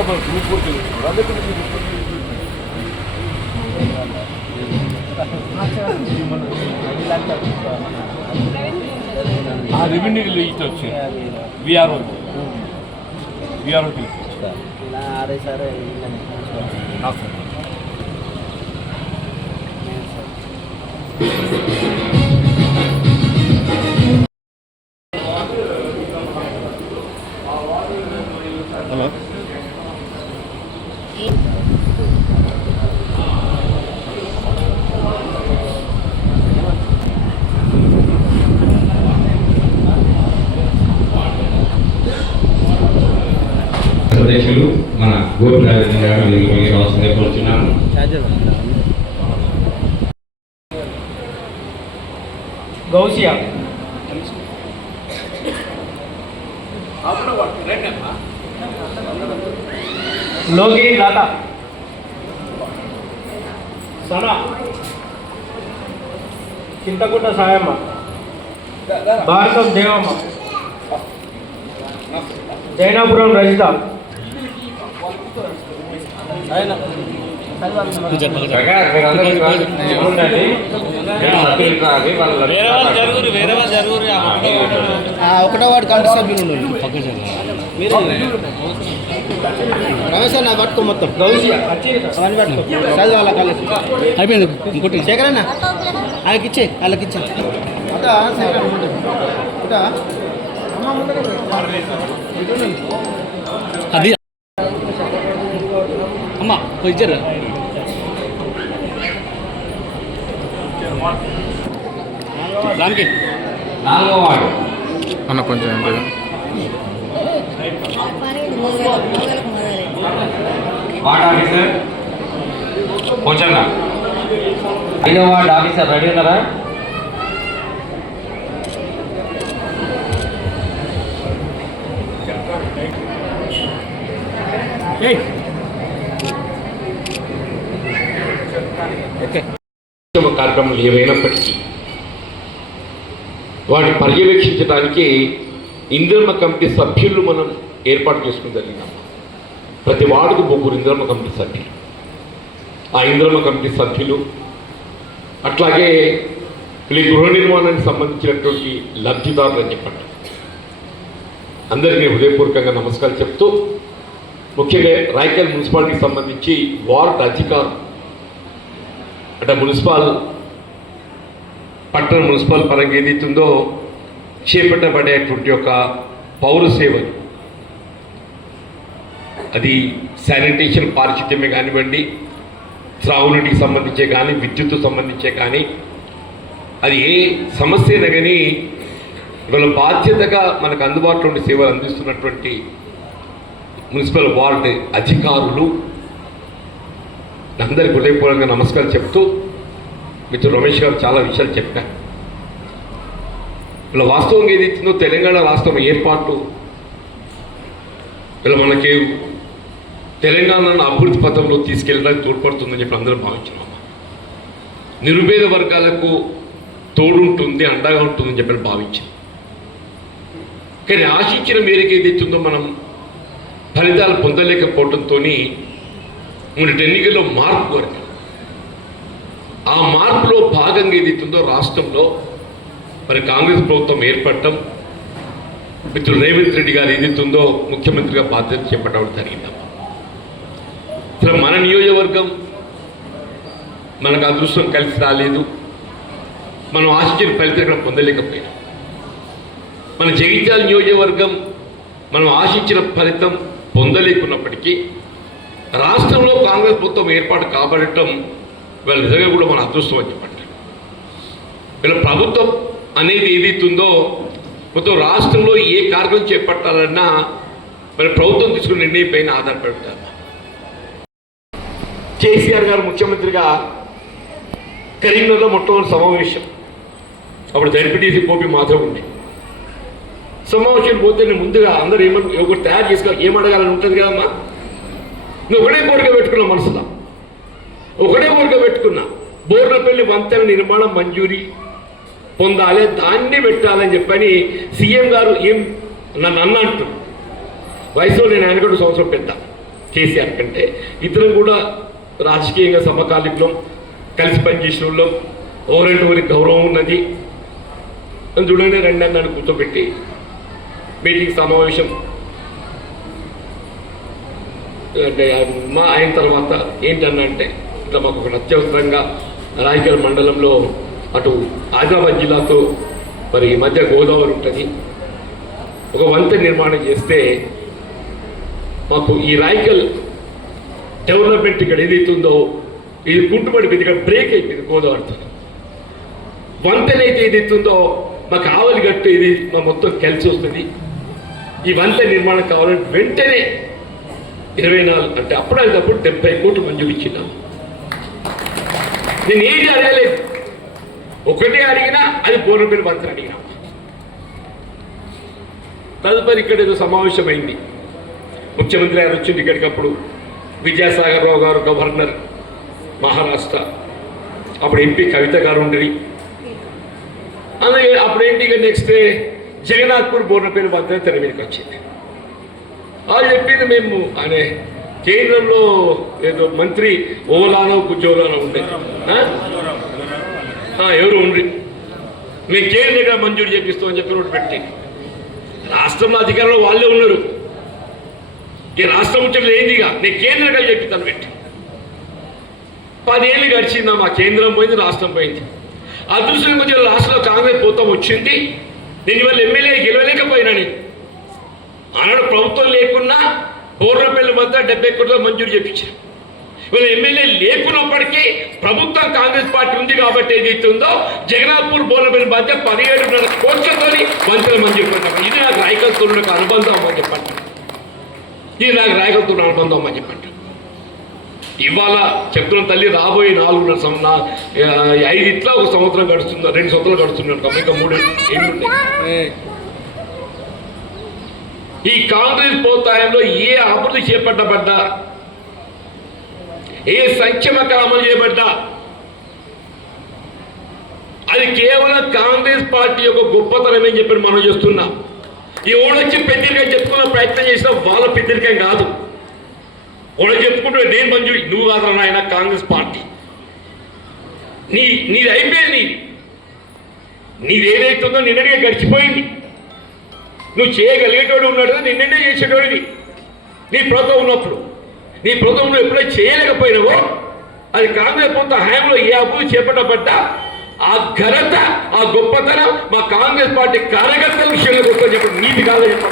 మొత్తం మన group work అదే ఆ రెవెన్యూ ఇటు వచ్చి విఆర్ఓ విఆర్ఓ ఇలా అధ్యక్షులు మన గోపి రాజేంద్ర గారు దీనికి రావాల్సిందే కోరుతున్నాము గౌసియా. లోకి లత సనా. చింతకుంట సాయమ్మ. భారతం దేవమ్మ. జైనాపురం రజిత. ఒకటో వాడు కంటి సభ్యులు రమేష్ అన్న పట్టుకో మొత్తం అవన్నీ పట్టుకో చదువు వాళ్ళ కాలేజ్ అయిపోయింది ఇంకోటి శేఖర్ అన్న వాళ్ళకి ఇచ్చే వాళ్ళకి ఇచ్చే అదా శేఖర్ ఇదా అమ్మ నాలుగో వాడు అన్న కొంచెం ఏంటి వార్డ్ ఆఫీసర్ పోచన్న ఐదో వార్డ్ ఆఫీసర్ రెడీ ఉన్నారా? ఓకే కార్యక్రమాలు ఏవైనప్పటికీ వాటిని పర్యవేక్షించడానికి ఇంద్రమ కమిటీ సభ్యులు మనం ఏర్పాటు చేసుకుని జరిగినాం ప్రతి వార్డుకు ముగ్గురు ఇంద్రమ కమిటీ సభ్యులు. ఆ ఇంద్రమ కమిటీ సభ్యులు అట్లాగే ఈ గృహ నిర్మాణానికి సంబంధించినటువంటి లబ్ధిదారులు అని చెప్పండి. అందరికీ హృదయపూర్వకంగా నమస్కారం చెప్తూ ముఖ్యంగా రాయకల్ మున్సిపాలిటీకి సంబంధించి వార్డ్ అధికారులు అంటే మున్సిపల్ పట్టణ మున్సిపల్ పరంగా ఏదైతుందో చేపట్టబడేటువంటి ఒక పౌర సేవలు. అది శానిటేషన్ పారిశుద్ధ్యమే కానివ్వండి త్రాగునీటికి సంబంధించే కానీ విద్యుత్తు సంబంధించే కానీ అది ఏ సమస్య అయినా కానీ ఇవాళ బాధ్యతగా మనకు అందుబాటులో ఉండే సేవలు అందిస్తున్నటువంటి మున్సిపల్ వార్డు అధికారులు అందరికి హృదయపూర్వకంగా నమస్కారం చెప్తూ మిత్రుడు రమేష్ గారు చాలా విషయాలు చెప్పారు. ఇలా వాస్తవం ఏది ఇచ్చిందో తెలంగాణ రాష్ట్రం ఏర్పాటు ఇలా మనకి తెలంగాణను అభివృద్ధి పథంలో తీసుకెళ్ళడానికి తోడ్పడుతుందని చెప్పి అందరూ భావించినాం నిరుపేద వర్గాలకు తోడుంటుంది అండగా ఉంటుందని చెప్పి భావించాం. కానీ ఆశించిన మేరకు ఏదైతుందో మనం ఫలితాలు పొందలేకపోవడంతో మొన్నటి ఎన్నికల్లో మార్పు వరకు ఆ మార్పులో భాగంగా ఏదైతుందో రాష్ట్రంలో మరి కాంగ్రెస్ ప్రభుత్వం ఏర్పడటం మిత్రుడు రేవంత్ రెడ్డి గారు ఏదైతుందో ముఖ్యమంత్రిగా బాధ్యత చేపట్టడం జరిగిందమ్మా. మన నియోజకవర్గం మనకు అదృష్టం కలిసి రాలేదు. మనం ఆశించిన ఫలితం ఇక్కడ పొందలేకపోయినాం. మన జగిత్యాల నియోజకవర్గం మనం ఆశించిన ఫలితం పొందలేకున్నప్పటికీ రాష్ట్రంలో కాంగ్రెస్ ప్రభుత్వం ఏర్పాటు కాబడటం వీళ్ళ నిజంగా కూడా మన అదృష్టం అని చెప్పండి. వీళ్ళ ప్రభుత్వం అనేది ఏదైతుందో మొత్తం రాష్ట్రంలో ఏ కార్యక్రమం చేపట్టాలన్నా మరి ప్రభుత్వం తీసుకున్న నిర్ణయం పైన ఆధారపడతారు కేసీఆర్ గారు ముఖ్యమంత్రిగా కరీంనగర్లో మొట్టమొదటి సమావేశం. అప్పుడు జడ్పీటీసీ కోపి మాత్రం ఉంది. సమావేశం పోతే ముందుగా అందరూ ఏమని ఒకటి తయారు చేసుకోవాలి. ఏం అడగాలని ఉంటుంది కదమ్మా? నువ్వు ఒకటే కోరిక పెట్టుకున్నా మనసులో. ఒకటే కోరిక పెట్టుకున్నా. బోర్లపల్లి వంతెన నిర్మాణం మంజూరి. పొందాలి దాన్ని పెట్టాలని చెప్పని సీఎం గారు ఏం నన్ను అన్న అంటున్నాను వయసులో నేను ఆయన కూడా సంవత్సరం పెద్ద కేసీఆర్ కంటే. ఇతరం కూడా రాజకీయంగా సమకాలీకులం కలిసి పనిచేసిన వాళ్ళం. ఎవరంటే ఒకరికి గౌరవం ఉన్నది. అని చూడండి రెండు అన్నాడు కూర్చోబెట్టి. మీటింగ్ సమావేశం మా అయిన తర్వాత ఏంటన్నంటే ఇట్లా మాకు ఒక అత్యవసరంగా రాయకల్ మండలంలో అటు ఆదిలాబాద్ జిల్లాతో మరి ఈ మధ్య గోదావరి ఉంటుంది. ఒక వంతె నిర్మాణం చేస్తే మాకు ఈ రాయకల్ డెవలప్మెంట్ ఇక్కడ ఏదైతుందో ఇది కుంటుపడిపోయింది ఇక్కడ బ్రేక్ అయిపోయింది గోదావరితో వంతెనైతే ఏదైతే ఉందో మాకు ఆవలి గట్టు ఇది మా మొత్తం కలిసి వస్తుంది. ఈ వంతెన నిర్మాణం కావాలంటే వెంటనే ఇరవై నాలుగు అంటే అప్పుడు డెబ్బై కోట్లు మంజూరు ఇచ్చినాం నేను ఏది అడగలేదు. ఒకటే అడిగినా అది బోర్నపల్లి మంత్రి అడిగినా. తదుపరి ఇక్కడ ఏదో సమావేశమైంది. ముఖ్యమంత్రి గారు వచ్చింది ఇక్కడికప్పుడు విద్యాసాగర్ రావు గారు గవర్నర్ మహారాష్ట్ర అప్పుడు ఎంపీ కవిత గారు ఉండేది. అలాగే అప్పుడు ఏంటి ఇక నెక్స్ట్ డే? జగన్నాథ్పూర్ బోర్నపల్లి మంత్రి తెర మీదకి వచ్చింది. వాళ్ళు చెప్పింది మేము అనే కేంద్రంలో ఏదో మంత్రి ఓలానో కుజోలానో ఉంటాయి. ఎవరు ఉండ్రి? మేము కేంద్ర దగ్గర మంజూరు చేపిస్తామని చెప్పి ఒకటి పెట్టి. రాష్ట్రంలో అధికారంలో వాళ్ళే ఉన్నారు. ఈ రాష్ట్రం ముచ్చట్లు ఏందిగా నేను కేంద్ర దగ్గర చెప్పిస్తాను పెట్టి. పదేళ్ళు గడిచిందా మా కేంద్రం పోయింది రాష్ట్రం పోయింది. అదృష్టం కొంచెం రాష్ట్రంలో కాంగ్రెస్ పోతాం వచ్చింది. నేను ఇవాళ ఎమ్మెల్యే గెలవలేకపోయినా నేను. ప్రభుత్వం లేకున్నా బోర్లపల్లి వద్ద డెబ్బై కోట్ల మంజూరు చేయించారు వీళ్ళ ఎమ్మెల్యే లేకున్నప్పటికీ ప్రభుత్వం కాంగ్రెస్ పార్టీ ఉంది కాబట్టి ఏదైతుందో ఉందో జగన్నాథ్పూర్ బోర్లపల్లి మధ్య పదిహేడున్నర కోట్లతోని మంత్రులు మంజూరు పెట్టారు ఇది నాకు రాయకల్తో అనుబంధం అమ్మని చెప్పండి. ఇది నాకు రాయకల్తో అనుబంధం అమ్మని చెప్పండి. ఇవాళ చెప్తున్న తల్లి రాబోయే నాలుగున్నర సం ఐదు ఇట్లా ఒక సంవత్సరం గడుస్తుంది రెండు సంవత్సరాలు గడుస్తున్నాడు ఇంకా మూడు ఏమి ఈ కాంగ్రెస్ ప్రోత్సాహంలో ఏ అభివృద్ధి చేపట్టబడ్డా? ఏ సంక్షేమ అమలు చేయబడ్డా అది కేవలం కాంగ్రెస్ పార్టీ యొక్క గొప్పతనమని చెప్పి మనం చేస్తున్నాం. ఈ ఓడొచ్చి పెద్దరికం చెప్పుకున్న ప్రయత్నం చేసినా వాళ్ళ పెద్దరికం కాదు. ఓడ చెప్పుకుంటే నేను మంజూరి నువ్వు కాదు నాయన కాంగ్రెస్ పార్టీ. నీ నీది అయిపోయింది. నీది నీది నిన్నటిగా గడిచిపోయింది. నువ్వు చేయగలిగేటోడు ఉన్నాడు నిన్నే చేసేటోడివి. నీ ప్రభుత్వం ఉన్నప్పుడు. నీ ప్రభుత్వం నువ్వు ఎప్పుడైతే చేయలేకపోయినావో అది కాంగ్రెస్ ప్రభుత్వ హయాంలో ఏ అభివృద్ధి చేపట్టబడ్డా ఆ ఘనత ఆ గొప్పతనం మా కాంగ్రెస్ పార్టీ కార్యకర్తల విషయంలో గొప్ప చెప్పండి. నీది కాదని చెప్పండి.